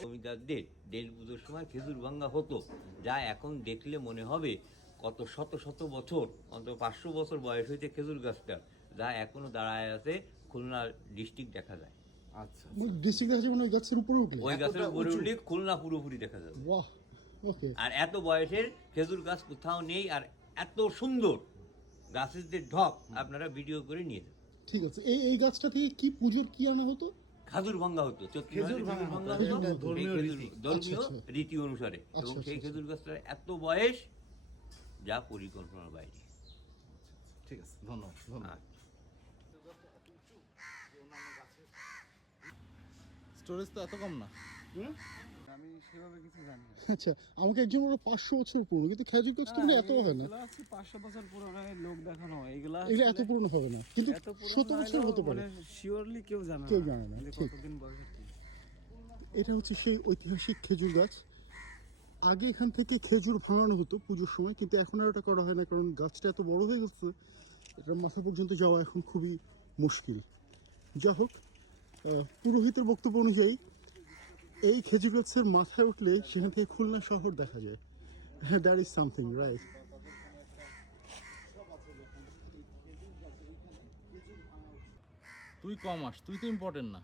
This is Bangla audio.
জমিদারদের দেড় পুজোর সময় খেজুর ভাঙ্গা হতো, যা এখন দেখলে মনে হবে কত শত শত বছর, অন্তত 500 বছর বয়স হয়েছে খেজুর গাছটার, যা এখনো দাঁড়ায় আছে। খুলনা ডিস্ট্রিক্ট দেখা যায়। আচ্ছা ডিস্ট্রিক্ট আছে মানে ওই গাছের উপরে উঠলে। ওই গাছের উপরে উঠলে খুলনা পুরোপুরি দেখা যাবে। বাহ, ওকে। আর এত বয়সের খেজুর গাছ কোথাও নেই, আর এত সুন্দর গাছের যে ঢক আপনারা ভিডিও করে নিয়ে যান। ঠিক আছে, এই গাছটা থেকে কি পুজোর কি আনা হতো? খেজুর ভাঙ্গা হতো, খেজুর ভাঙা হতো, হতো এটা ধর্মীয় সেই রীতি। ধর্মীয় আচ্ছা, আচ্ছা। রীতি অনুসারে। এবং আচ্ছা, সেই আচ্ছা। খেজুর গাছটার এত বয়স যা পরিকল্পনার বাইরে। ঠিক আছে, ধন্যবাদ ধন্যবাদ। আচ্ছা। স্টোরেজ তো এত কম না। আমি সেভাবে কিছু জানি না। আচ্ছা, আমাকে একজন বলল 500 বছর পুরনো, কিন্তু খেজুর গাছ তো মানে এত হয় না। এগুলো আছে 500 বছর পুরনো, লোক দেখানো হয় এগুলা। এগুলো এত পুরনো হবে না, কিন্তু এত পুরনো 100 বছর হতে পারে। শিওরলি কেউ জানে না। কেউ জানে না, যে ঠিক। কতদিন বয়স ঠিক। এটা হচ্ছে সেই ঐতিহাসিক খেজুর গাছ। আগে এখান থেকে খেজুর ভাঙানো হতো পুজোর সময়, কিন্তু এখন আর ওটা করা হয় না, কারণ গাছটা এত বড় হয়ে গেছে, এটা মাথা পর্যন্ত যাওয়া এখন খুবই মুশকিল। যা হোক, পুরোহিতের বক্তব্য অনুযায়ী এই খেজুর গাছের মাথায় উঠলে সেখান থেকে খুলনা শহর দেখা যায়। That is something, right? তুই কম আস, তুই তো ইম্পর্টেন্ট না।